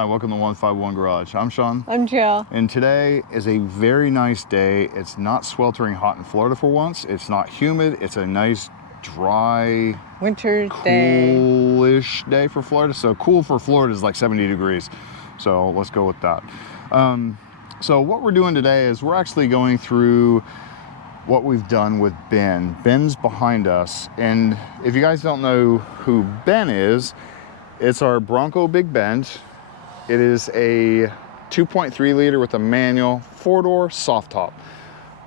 Hi, welcome to 151 Garage. I'm Sean. I'm Jill. And today is a very nice day. It's not sweltering hot in Florida for once. It's not humid. It's a nice, dry, Winter day. coolish day for Florida. So cool for Florida is like 70 degrees. So let's go with that. So what we're doing today is we're actually going through what we've done with Ben. Ben's behind us. And if you guys don't know who Ben is, it's our Bronco Big Bend. It is a 2.3 liter with a manual, 4-door, soft top.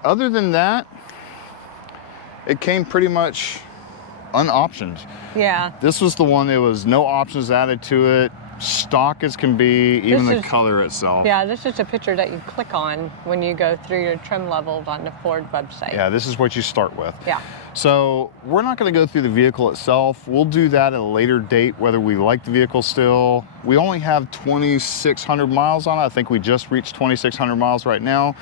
Other than that, it came pretty much unoptioned. Yeah. This was the one that was no options added to it, stock as can be, even the color itself. Yeah, this is a picture that you click on when you go through your trim levels on the Ford website. Yeah, this is what you start with. Yeah. So we're not going to go through the vehicle itself. We'll do that at a later date, whether we like the vehicle still. We only have 2,600 miles on it. I think we just reached 2,600 miles right now.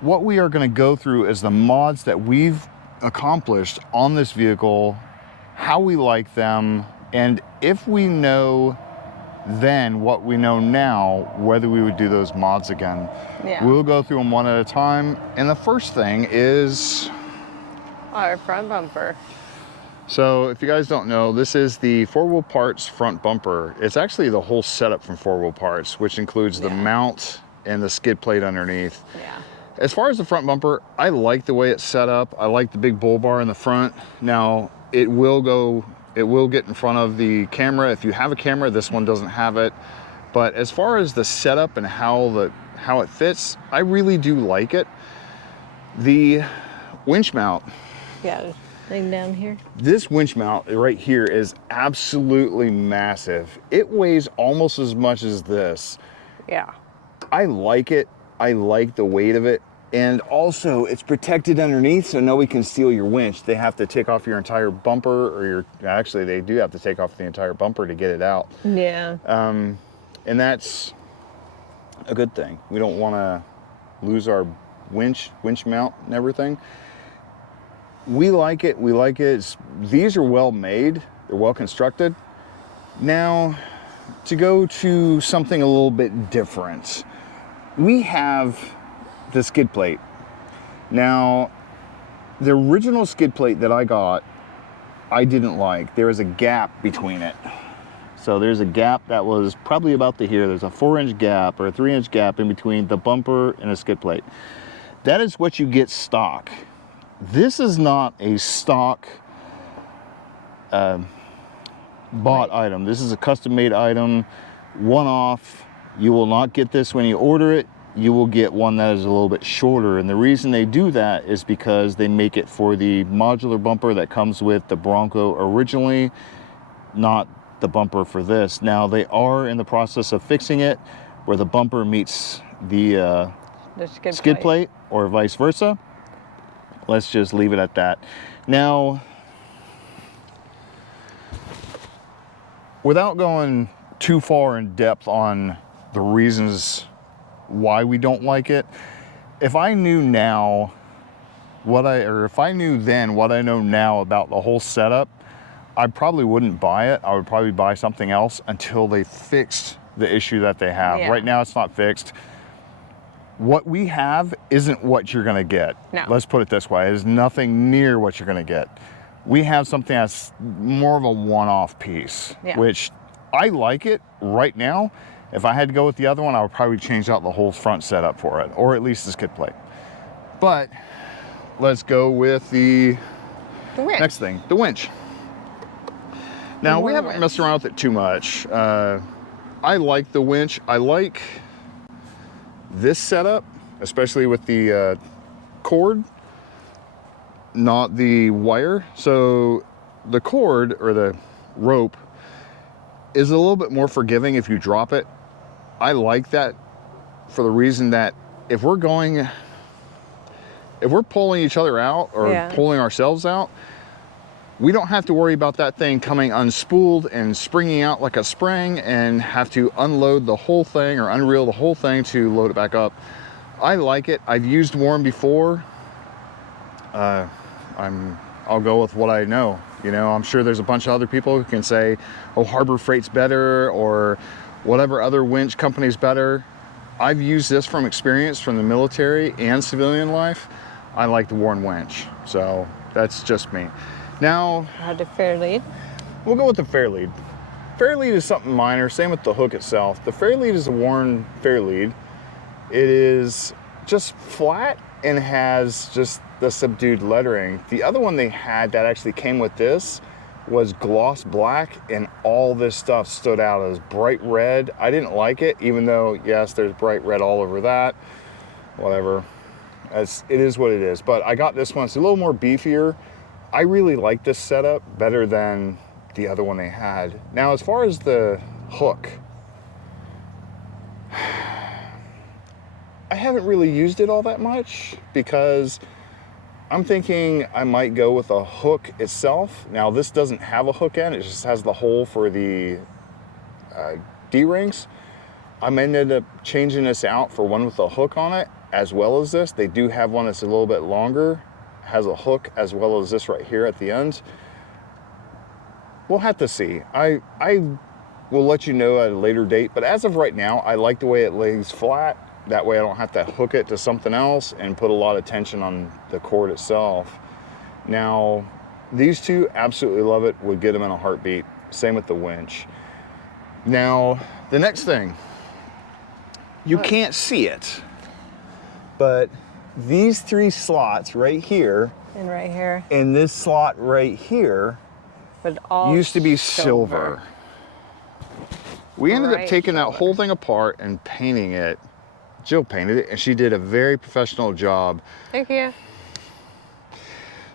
What we are going to go through is the mods that we've accomplished on this vehicle, how we like them, and if we know then what we know now, whether we would do those mods again. Yeah. We'll go through them one at a time. And the first thing is our front bumper. So if you guys don't know, this is the 4-Wheel Parts front bumper. It's actually the whole setup from 4-Wheel Parts, which includes the mount and the skid plate underneath. Yeah. As far as the front bumper, I like the way it's set up. I like the big bull bar in the front. Now, it will get in front of the camera. If you have a camera, this one doesn't have it. But as far as the setup and how it fits, I really do like it. The winch mount. Yeah, thing down here. This winch mount right here is absolutely massive. It weighs almost as much as this. Yeah. I like it. I like the weight of it. And also it's protected underneath, so nobody can steal your winch. They have to take off your entire bumper, actually they do have to take off the entire bumper to get it out. Yeah. And that's a good thing. We don't want to lose our winch mount and everything. We like it. These are well made. They're well constructed. Now, to go to something a little bit different, we have the skid plate. Now, the original skid plate that I got, I didn't like. There is a gap between it. So there's a gap that was probably about to here. There's a 4-inch gap or a 3-inch gap in between the bumper and a skid plate. That is what you get stock. This is not a stock bought item. This is a custom made item, one-off. You will not get this when you order it. You will get one that is a little bit shorter. And the reason they do that is because they make it for the modular bumper that comes with the Bronco originally, not the bumper for this. Now they are in the process of fixing it where the bumper meets the skid plate or vice versa. Let's just leave it at that. Now, without going too far in depth on the reasons why we don't like it, if I knew now if I knew then what I know now about the whole setup, I probably wouldn't buy it. I would probably buy something else until they fixed the issue that they have. Yeah. Right now it's not fixed. What we have isn't what you're gonna get. No. Let's put it this way, it is nothing near what you're gonna get. We have something that's more of a one-off piece, which I like it right now. If I had to go with the other one, I would probably change out the whole front setup for it, or at least the skid plate. But let's go with the next thing, the winch. Now, we haven't messed around with it too much. I like the winch. I like this setup, especially with the cord, not the wire. So the cord or the rope is a little bit more forgiving if you drop it. I like that for the reason that if we're pulling each other out or pulling ourselves out, we don't have to worry about that thing coming unspooled and springing out like a spring and have to unload the whole thing or unreel the whole thing to load it back up. I like it. I've used one before. I'll go with what I know. You know, I'm sure there's a bunch of other people who can say, oh, Harbor Freight's better, or whatever other winch company's better. I've used this from experience from the military and civilian life. I like the Warn winch, so that's just me. Now, The Fairlead. we'll go with the Fairlead. Fairlead is something minor, same with the hook itself. The Fairlead is a Warn Fairlead. It is just flat and has just the subdued lettering. The other one they had that actually came with this was gloss black, and all this stuff stood out as bright red. I didn't like it, even though, yes, there's bright red all over that. Whatever. It is what it is. But I got this one. It's a little more beefier. I really like this setup better than the other one they had. Now, as far as the hook, I haven't really used it all that much because I'm thinking I might go with a hook itself. Now, this doesn't have a hook end. It just has the hole for the D-rings. I'm ended up changing this out for one with a hook on it, as well as this. They do have one that's a little bit longer, has a hook, as well as this right here at the end. We'll have to see. I will let you know at a later date, but as of right now, I like the way it lays flat. That way I don't have to hook it to something else and put a lot of tension on the cord itself. Now, these two, absolutely love it, would get them in a heartbeat. Same with the winch. Now, the next thing, you can't see it, but these three slots right here And right here. and this slot right here But all used to be silver. We ended up taking that whole thing apart and painting it. Jill painted it, and she did a very professional job. Thank you.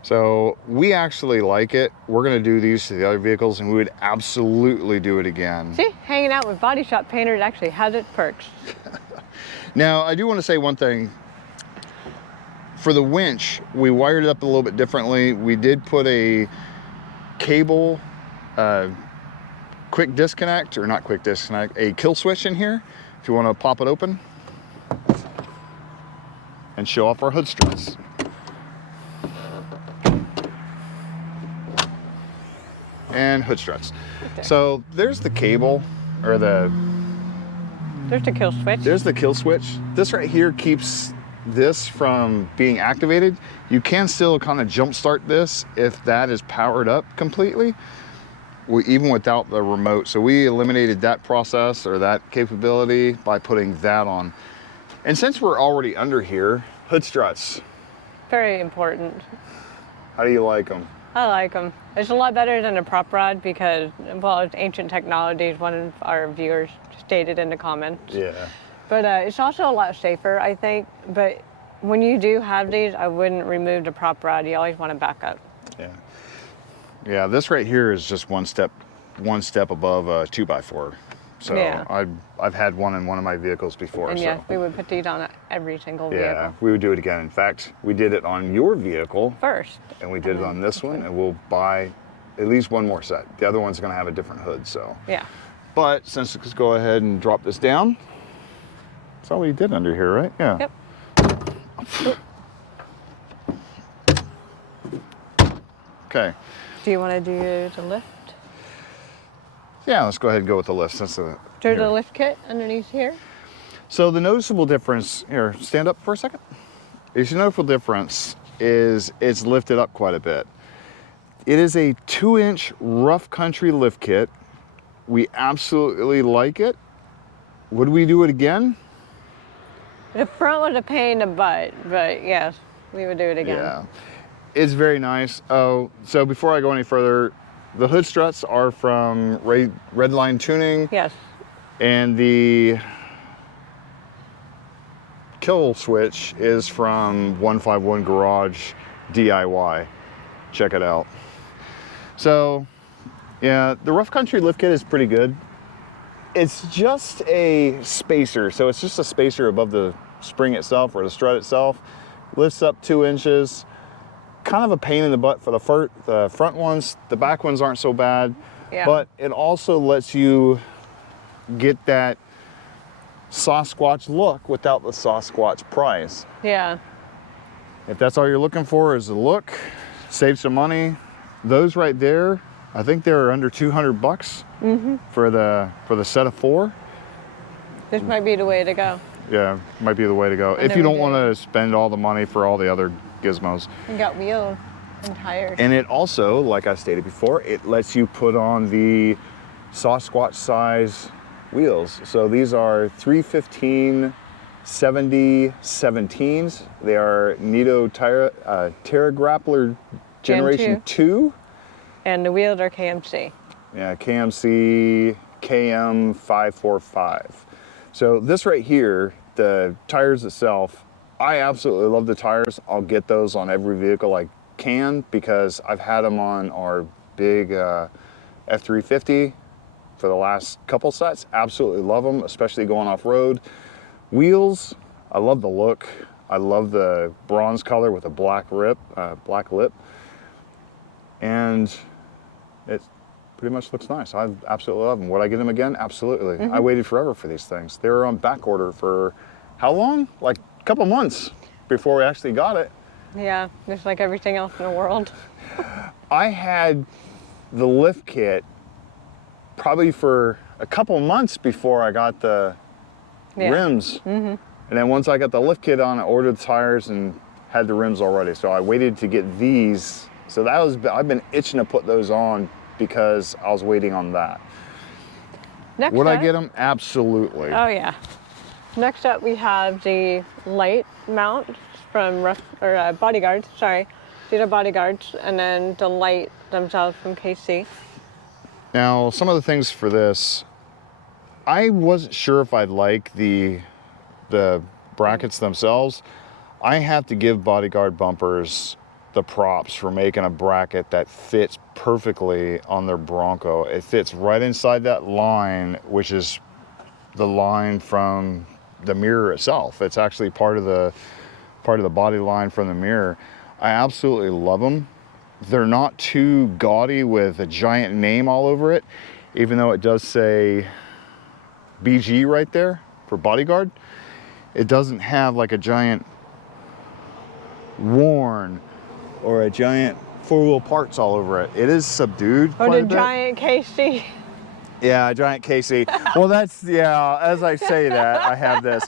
So we actually like it. We're gonna do these to the other vehicles, and we would absolutely do it again. See, hanging out with body shop painters actually has its perks. Now, I do want to say one thing. For the winch, we wired it up a little bit differently. We did put a cable, quick disconnect, or not quick disconnect, a kill switch in here. If you want to pop it open and show off our hood struts. And hood struts. Okay. So there's the cable, or There's the kill switch. there's the kill switch. This right here keeps this from being activated. You can still kind of jump start this if that is powered up completely, even without the remote. So we eliminated that process or that capability by putting that on. And since we're already under here, hood struts. Very important. How do you like them? I like them. It's a lot better than a prop rod because, well, it's ancient technologies, one of our viewers stated in the comments. Yeah. But it's also a lot safer, I think. But when you do have these, I wouldn't remove the prop rod. You always want to back up. Yeah. Yeah, this right here is just one step above a 2x4. So Yeah. I've had one in one of my vehicles before. And so. yes, we would put these on every single Yeah, vehicle. we would do it again. In fact, we did it on your vehicle First. and we did it on this one, and we'll buy at least one more set. The other one's gonna have a different hood, so. Yeah. But since let's go ahead and drop this down. That's all we did under here, right? Yeah. Yep. Okay. Do you want to do the lift? Yeah, let's go ahead and go with the lift. That's There's here. a lift kit underneath here. So the noticeable difference, here, stand up for a second. The noticeable difference is it's lifted up quite a bit. It is a 2-inch rough country lift kit. We absolutely like it. Would we do it again? The front was a pain in the butt, but yes, we would do it again. Yeah, it's very nice. Oh, so before I go any further, the hood struts are from Redline Tuning. Yes. And the kill switch is from 151 Garage DIY. Check it out. So, yeah, the rough country lift kit is pretty good. It's just a spacer, so it's just a spacer above the spring itself or the strut itself. Lifts up 2 inches. Kind of a pain in the butt for the front ones. The back ones aren't so bad, Yeah. but it also lets you get that Sasquatch look without the Sasquatch price. Yeah. If that's all you're looking for is the look, save some money. Those right there, I think they're under 200 bucks for the set of 4. This might be the way to go. Yeah, might be the way to go. If you don't want to spend all the money for all the other gizmos. You got wheels and tires. And it also, like I stated before, it lets you put on the Sasquatch size wheels. So these are 315 70 17s. They are Nito Terra Grappler Generation 2. And the wheels are KMC. Yeah, KMC KM545. So this right here, the tires itself, I absolutely love the tires. I'll get those on every vehicle I can because I've had them on our big F350 for the last couple sets. Absolutely love them, especially going off-road. Wheels, I love the look. I love the bronze color with a black lip. And it pretty much looks nice. I absolutely love them. Would I get them again? Absolutely. I waited forever for these things. They were on back order for how long? Like a couple months before we actually got it. Yeah, just like everything else in the world. I had the lift kit probably for a couple months before I got the rims. And then once I got the lift kit on, I ordered the tires and had the rims already. So I waited to get these. So that was, I've been itching to put those on because I was waiting on that. Next Would up, I get them? Absolutely. Oh yeah. Next up we have the light mount from Bodyguards, sorry. These are Bodyguards, and then the light themselves from KC. Now, some of the things for this, I wasn't sure if I'd like the brackets themselves. I have to give Bodyguard bumpers the props for making a bracket that fits perfectly on their Bronco. It fits right inside that line, which is the line from the mirror itself. It's actually part of the body line from the mirror. I absolutely love them. They're not too gaudy with a giant name all over it, even though it does say BG right there for Bodyguard. It doesn't have like a giant Warn or a giant four-wheel parts all over it. It is subdued Or quite a the bit. giant KC. Yeah, a giant KC. Well, that's, yeah, as I say that, I have this.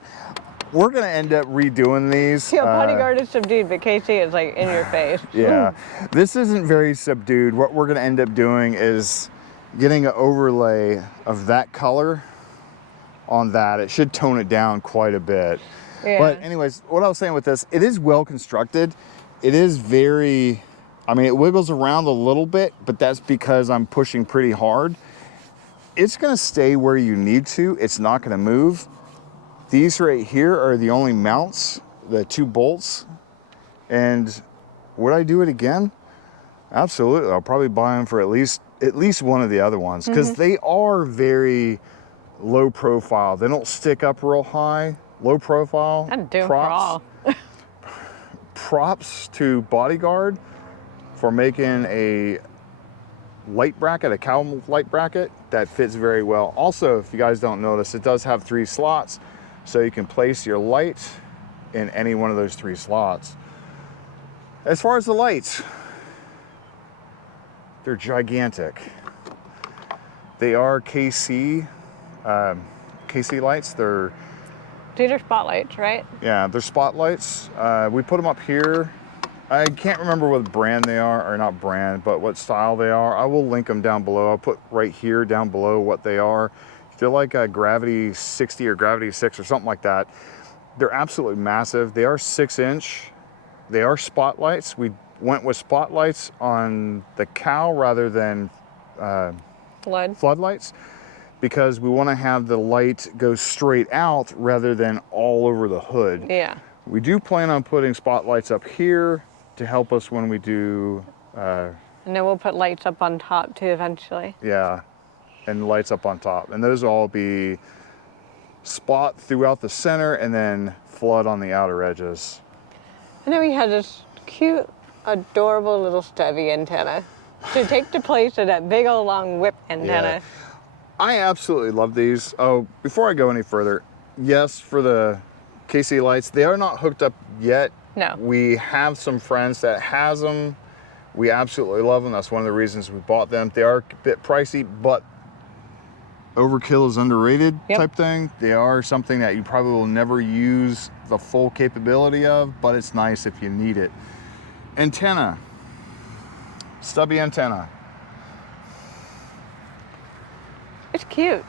We're gonna end up redoing these. Yeah, Bodyguard is subdued, but KC is like in your face. Yeah, this isn't very subdued. What we're gonna end up doing is getting an overlay of that color on that. It should tone it down quite a bit. Yeah. But anyways, what I was saying with this, it is well constructed. It is very, I mean, it wiggles around a little bit, but that's because I'm pushing pretty hard. It's gonna stay where you need to. It's not gonna move. These right here are the only mounts, the 2 bolts. And would I do it again? Absolutely. I'll probably buy them for at least one of the other ones because they are very low profile. They don't stick up real high. Low profile. I'd do them for all. Props to Bodyguard for making a light bracket, a cowl light bracket that fits very well. Also, if you guys don't notice, it does have 3 slots, so you can place your light in any one of those 3 slots. As far as the lights, they're gigantic. They are KC lights. These are spotlights, right? Yeah, they're spotlights. We put them up here. I can't remember what brand they are, or not brand, but what style they are. I will link them down below. I'll put right here down below what they are. They're like a Gravity 60 or Gravity 6 or something like that. They're absolutely massive. They are 6-inch. They are spotlights. We went with spotlights on the cowl rather than floodlights, because we want to have the light go straight out rather than all over the hood. Yeah. We do plan on putting spotlights up here to help us when we do... and then we'll put lights up on top too eventually. Yeah, and lights up on top. And those will all be spot throughout the center and then flood on the outer edges. And then we had this cute, adorable little stubby antenna to take the place of that big old long whip antenna. Yeah. I absolutely love these. Oh, before I go any further, yes, for the KC lights, they are not hooked up yet. No. We have some friends that has them. We absolutely love them. That's one of the reasons we bought them. They are a bit pricey, but overkill is underrated Yep. type thing. They are something that you probably will never use the full capability of, but it's nice if you need it. Antenna. Stubby antenna. It's cute.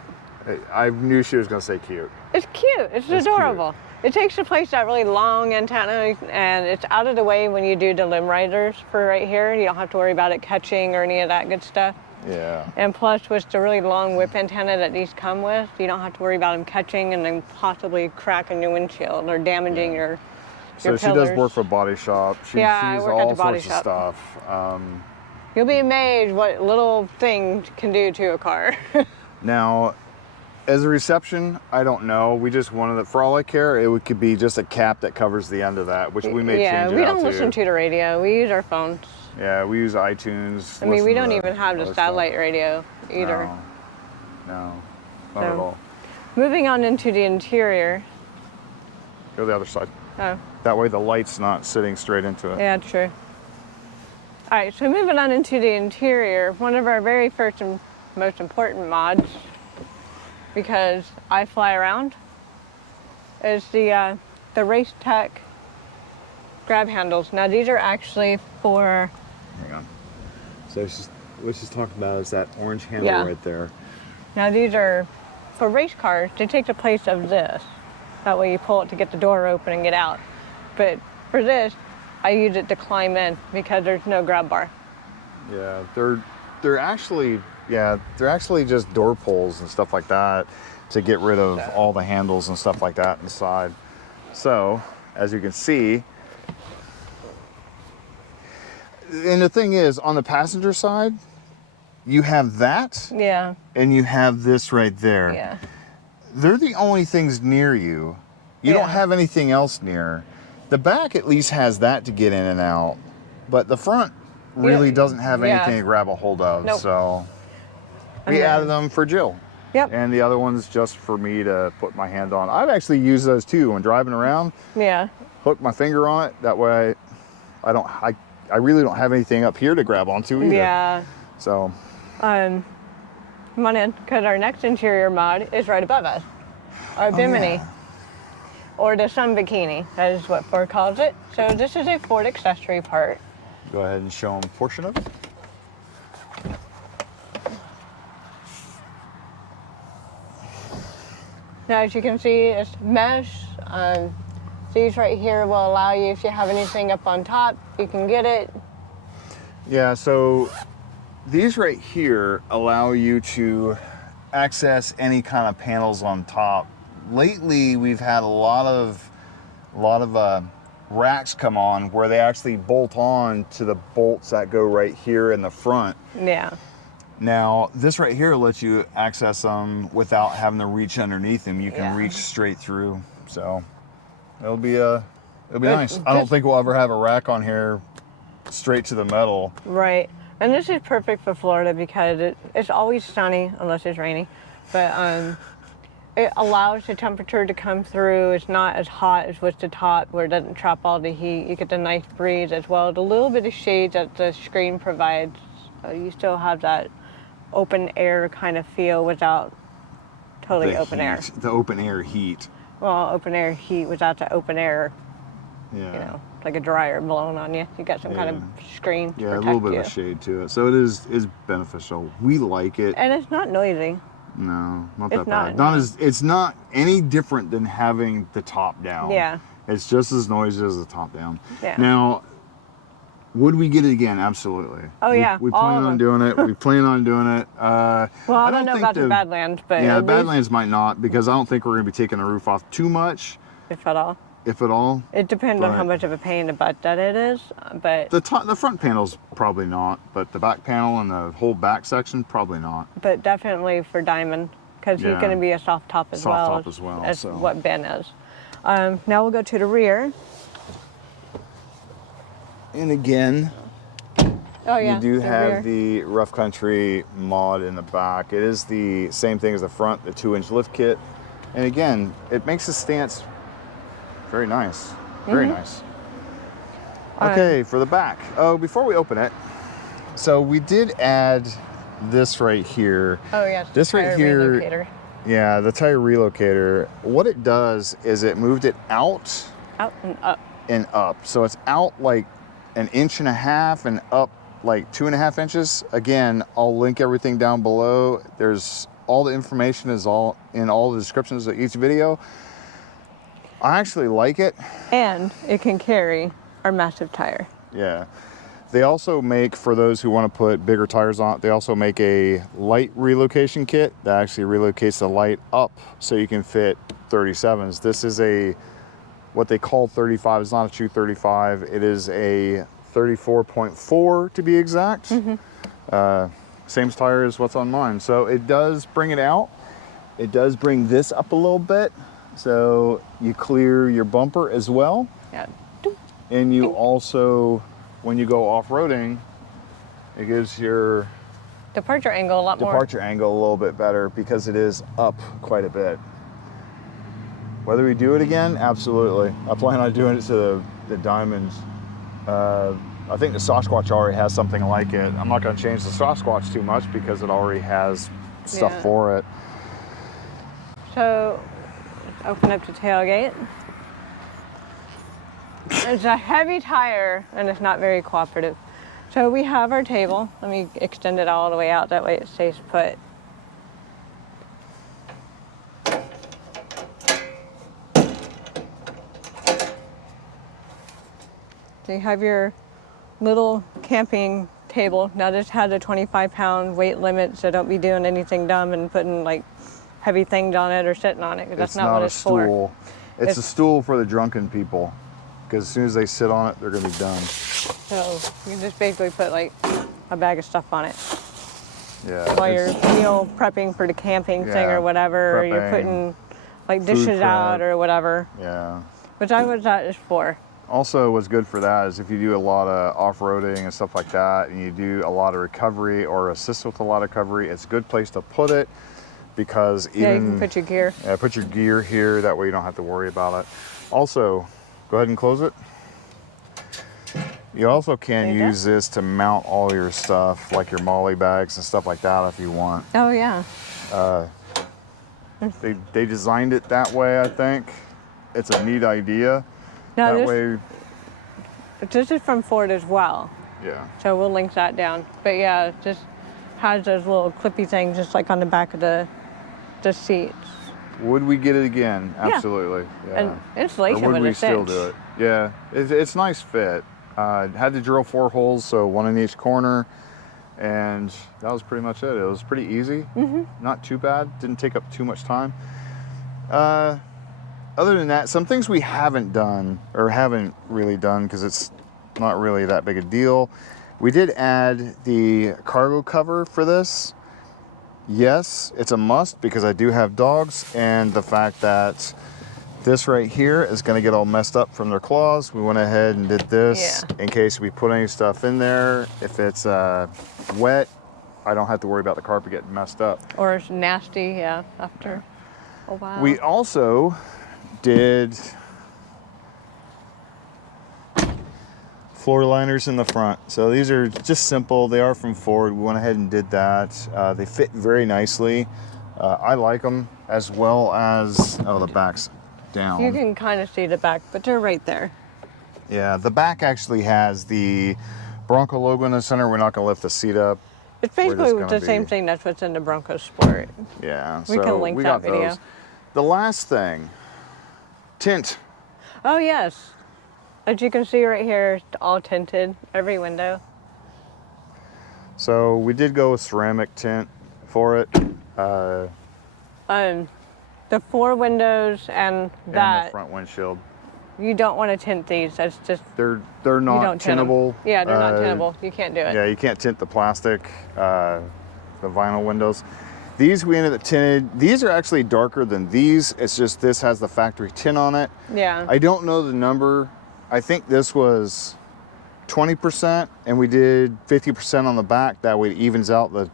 I knew she was going to say cute. It's cute. It's adorable. It takes the place that really long antenna, and it's out of the way when you do the limb risers for right here. You don't have to worry about it catching or any of that good stuff. Yeah. And plus, with the really long whip antenna that these come with, you don't have to worry about them catching and then possibly cracking your windshield or damaging your So she pillars. does work for a body shop. She sees I work at all the body sorts of shop. stuff. You'll be amazed what little thing can do to a car. Now, as a reception, I don't know. We just wanted it, for all I care, it could be just a cap that covers the end of that, which we may change it out to. Yeah, we don't listen to the radio. We use our phones. Yeah, we use iTunes. I mean, we listen don't to even have the other satellite stuff. radio either. No, not at So- all. Moving on into the interior. Go the other side. Oh, That way the light's not sitting straight into it. yeah, true. All right, so moving on into the interior, one of our very first and most important mods, because I fly around, is the Race Tech grab handles. Now these are actually for, Hang on. So what she's talking about is that orange handle Yeah. right there. now these are for race cars. They take the place of this. That way you pull it to get the door open and get out. But for this, I use it to climb in because there's no grab bar. Yeah, they're actually just door pulls and stuff like that to get rid of all the handles and stuff like that inside. So, as you can see, and the thing is, on the passenger side, you have that Yeah, and you have this right there. yeah. They're the only things near you. You don't Yeah. have anything else near. The back at least has that to get in and out, but the front really doesn't have yeah. anything to grab a hold of. Nope. So And we then- added them for Jill. Yep. And the other one's just for me to put my hand on. I've actually used those too when driving around. Yeah. Hook my finger on it. That way I really don't have anything up here to grab onto either. Yeah. So Come on in, because our next interior mod is right above us. Our Bimini. yeah. Or the Sun Bikini, that is what Ford calls it. So this is a Ford accessory part. go ahead and show them a portion of it. Now, as you can see, it's mesh. These right here will allow you, if you have anything up on top, you can get it. Yeah, so these right here allow you to access any kind of panels on top. Lately, we've had a lot of racks come on where they actually bolt on to the bolts that go right here in the front. Yeah. Now, this right here lets you access them without having to reach underneath them. You can Yeah. reach straight through. So it'll be nice. I don't think we'll ever have a rack on here straight to the metal. Right. And this is perfect for Florida because it's always sunny unless it's rainy. But it allows the temperature to come through. It's not as hot as with the top where it doesn't trap all the heat. You get the nice breeze as well. The little bit of shade that the screen provides, you still have that open air kind of feel without totally The open air. heat, the open air heat. Well, open air heat without the open air, Yeah. like a dryer blowing on you. You got some kind of screen to Yeah, a protect little bit you. of shade to it. So it is beneficial. We like it. And it's not noisy. No, not It's that not, bad. no. It's not any different than having the top down. Yeah. It's just as noisy as the top down. Yeah. Now, would we get it again? Absolutely. Oh, yeah, We all plan of on them. doing it. We plan on doing it. Well, I don't know think about the Badlands, but Yeah, at least, Badlands might not, because I don't think we're going to be taking the roof off too much, if at all. if at all. It depends on Right. how much of a pain in the butt that it is, but The front panel's probably not, but the back panel and the whole back section, probably not. definitely for Diamond, because he's Yeah. going to be a soft top as Soft well. top as well, As so. what Ben is. Now we'll go to the rear. And again, Oh yeah. you do the have rear. the Rough Country mod in the back. It is the same thing as the front, the 2-inch lift kit. And again, it makes the stance very nice. Very Mm-hmm. nice. Okay, for the back. Oh, before we open it, so we did add this right here. Oh yeah, This right here. relocator. Yeah, the tire relocator. What it does is it moved it out and up. And up. So it's out like 1.5 inches and up like 2.5 inches. Again, I'll link everything down below. There's all the information is all in all the descriptions of each video. I actually like it. And it can carry our massive tire. Yeah. They also make, for those who want to put bigger tires on it, they also make a light relocation kit that actually relocates the light up so you can fit 37s. This is a, what they call 35. It's not a true 35. It is a 34.4 to be exact. Same tire as what's on mine. So it does bring it out. It does bring this up a little bit. So you clear your bumper as well. Yeah. And you also, when you go off-roading, it gives your departure angle a lot more. Departure angle a little bit better because it is up quite a bit. Whether we do it again, absolutely. I plan on doing it to the Diamonds. I think the Sasquatch already has something like it. I'm not going to change the Sasquatch too much because it already has stuff for it. So, let's open up the tailgate. It's a heavy tire and it's not very cooperative. So we have our table. Let me extend it all the way out, that way it stays put. So you have your little camping table. Now this has a 25-pound weight limit, so don't be doing anything dumb and putting like heavy things on it or sitting on it, because that's not what it's for. It's a stool for the drunken people, because as soon as they sit on it, they're going to be done. So you just basically put like a bag of stuff on it. Yeah. While you're meal prepping for the camping thing or whatever, or you're putting like dishes out or whatever. Yeah. Which I what that is for. Also, what's good for that is if you do a lot of off-roading and stuff like that, and you do a lot of recovery or assist with a lot of recovery, it's a good place to put it, because even... Yeah, you can put your gear. Yeah, put your gear here, that way you don't have to worry about it. Also, go ahead and close it. You also can use this to mount all your stuff, like your molly bags and stuff like that if you want. Oh, yeah. They designed it that way, I think. It's a neat idea. Now, that way... This is from Ford as well. Yeah. So we'll link that down. But yeah, it just has those little clippy things just like on the back of the seats. Would we get it again? Absolutely. Yeah. And installation or would we still cinch. do it? Yeah, it's nice fit. Had to drill 4 holes, so 1 in each corner, and that was pretty much it. It was pretty easy, not too bad. Didn't take up too much time. Other than that, some things we haven't done, or haven't really done, because it's not really that big a deal. We did add the cargo cover for this. Yes, it's a must because I do have dogs, and the fact that this right here is going to get all messed up from their claws. We went ahead and did this in case we put any stuff in there. If it's wet, I don't have to worry about the carpet getting messed up. Or it's nasty, after a while. We also did floor liners in the front. So these are just simple. They are from Ford. We went ahead and did that. They fit very nicely. I like them, as well as, the back's down. You can kind of see the back, but they're right there. Yeah, the back actually has the Bronco logo in the center. We're not going to lift the seat up. It's basically the same thing that's what's in the Bronco Sport. Yeah, we can link that video. Those. The last thing, tint. Oh yes, as you can see right here, it's all tinted, every window. So we did go with ceramic tint for it. The 4 windows and that. And the front windshield. You don't want to tint these. That's just. They're not tintable. Yeah, they're not tintable. You can't do it. Yeah, you can't tint the plastic, the vinyl windows. These we ended up tinted. These are actually darker than these. It's just this has the factory tint on it. Yeah. I don't know the number. I think this was 20%, and we did 50% on the back. That way it evens out the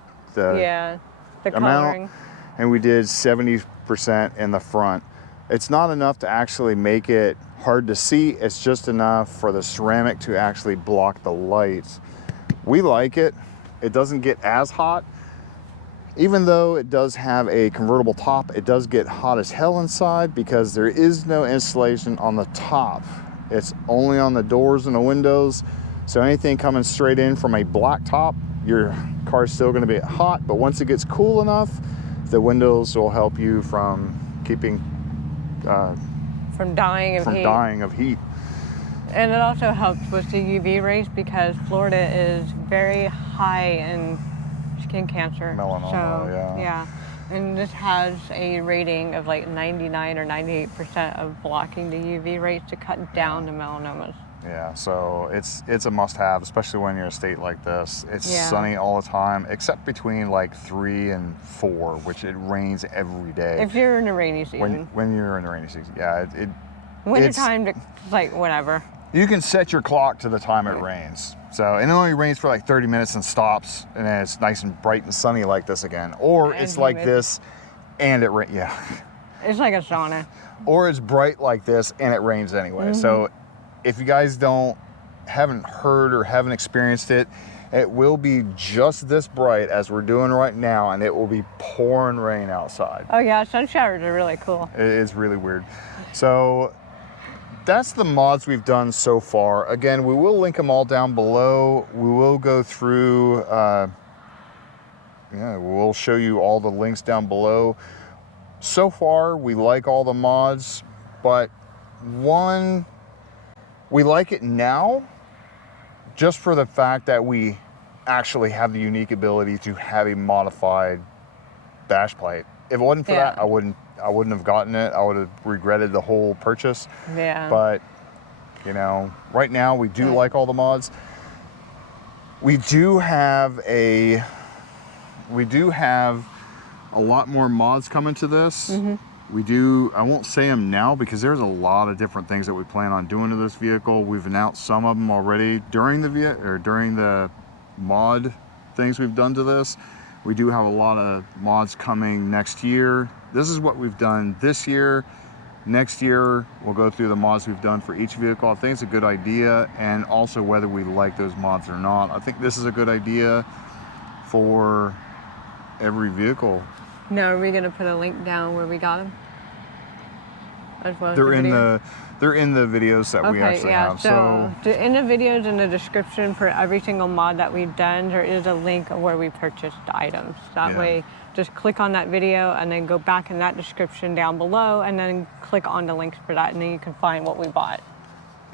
amount. Coloring. And we did 70% in the front. It's not enough to actually make it hard to see. It's just enough for the ceramic to actually block the lights. We like it. It doesn't get as hot. Even though it does have a convertible top, it does get hot as hell inside because there is no insulation on the top. It's only on the doors and the windows. So anything coming straight in from a black top, your car's still gonna be hot, but once it gets cool enough, the windows will help you from keeping from dying of heat. And it also helps with the UV rays because Florida is very high in skin cancer. Melanoma, so, yeah. And this has a rating of like 99 or 98% of blocking the UV rays to cut down the melanomas. Yeah, so it's a must-have, especially when you're in a state like this. It's sunny all the time, except between like 3 and 4, which it rains every day. If you're in the rainy season. When you're in the rainy season, yeah. Wintertime, like whatever. You can set your clock to the time it rains. So, and it only rains for like 30 minutes and stops, and then it's nice and bright and sunny like this again. Or and it's like this, and it rains, It's like a sauna. Or it's bright like this, and it rains anyway. So, if you guys haven't heard or haven't experienced it, it will be just this bright as we're doing right now, and it will be pouring rain outside. Oh yeah, sun showers are really cool. It is really weird. So that's the mods we've done so far. Again, we will link them all down below. We will go through, we'll show you all the links down below. So far, we like all the mods, but we like it now just for the fact that we actually have the unique ability to have a modified dash plate. If it wasn't for that, I wouldn't have gotten it. I would have regretted the whole purchase. Yeah. But, you know, right now we do like all the mods. We do have a lot more mods coming to this. I won't say them now because there's a lot of different things that we plan on doing to this vehicle. We've announced some of them already during the mod things we've done to this. We do have a lot of mods coming next year. This is what we've done this year. Next year, we'll go through the mods we've done for each vehicle. I think it's a good idea, and also whether we like those mods or not. I think this is a good idea for every vehicle. Now, are we gonna put a link down where we got them? As well as They're in the videos that we actually have. So in the videos, in the description for every single mod that we've done, there is a link of where we purchased the items. That way, just click on that video and then go back in that description down below and then click on the links for that, and then you can find what we bought.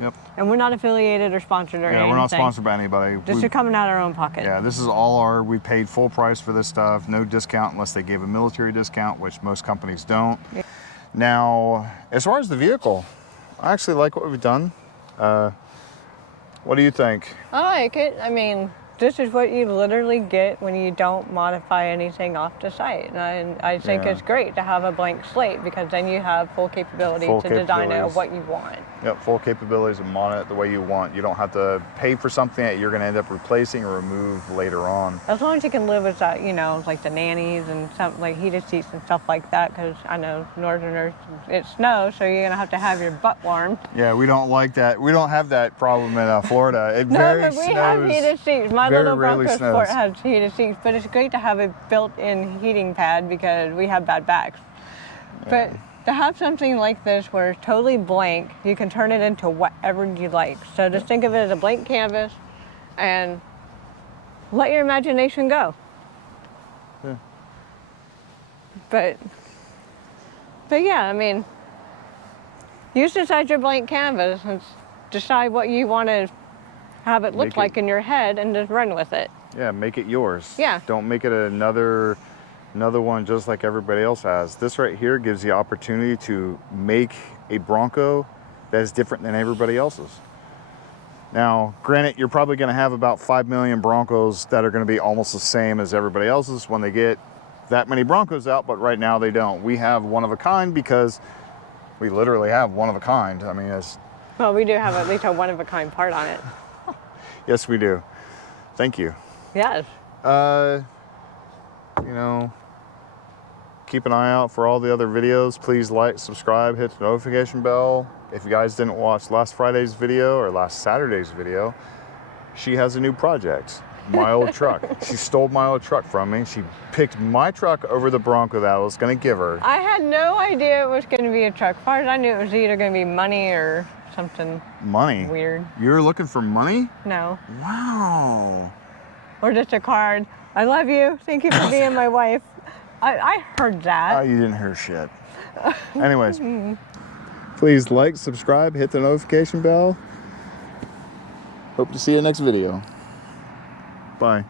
Yep. And we're not affiliated or sponsored or anything. Yeah, we're not sponsored by anybody. This is coming out of our own pocket. Yeah, this is we paid full price for this stuff. No discount unless they gave a military discount, which most companies don't. Yeah. Now, as far as the vehicle, I actually like what we've done. What do you think? I like it. I mean, this is what you literally get when you don't modify anything off the site. And I think it's great to have a blank slate because then you have full capability to design it what you want. Yep, full capabilities and mod it the way you want. You don't have to pay for something that you're going to end up replacing or remove later on. As long as you can live with that, you know, like the nannies and something like heated seats and stuff like that, because I know Northerners, it snows, so you're going to have your butt warm. Yeah, we don't like that. We don't have that problem in Florida. It no, but we have heated seats. My little Bronco Sport has heated seats, but it's great to have a built-in heating pad because we have bad backs. Yeah. But to have something like this where it's totally blank, you can turn it into whatever you like. So just think of it as a blank canvas and let your imagination go. Yeah. But yeah, I mean, use this as your blank canvas and decide what you want to have it look like in your head and just run with it. Yeah, make it yours. Yeah. Don't make it another one just like everybody else has. This right here gives the opportunity to make a Bronco that is different than everybody else's. Now, granted, you're probably going to have about 5 million Broncos that are going to be almost the same as everybody else's when they get that many Broncos out, but right now they don't. We have one of a kind because we literally have one of a kind. I mean, well, we do have at least a one of a kind part on it. Yes, we do. Thank you. Yes. You know, keep an eye out for all the other videos. Please like, subscribe, hit the notification bell. If you guys didn't watch last Friday's video or last Saturday's video, she has a new project. my old truck. She stole my old truck from me. She picked my truck over the Bronco that I was going to give her. I had no idea it was going to be a truck. As far as I knew, it was either going to be money or something Money? weird. You were looking for money? No. Wow. Or just a card. I love you. Thank you for being my wife. I heard that. Oh, you didn't hear shit. Anyways, please like, subscribe, hit the notification bell. Hope to see you next video. Bye.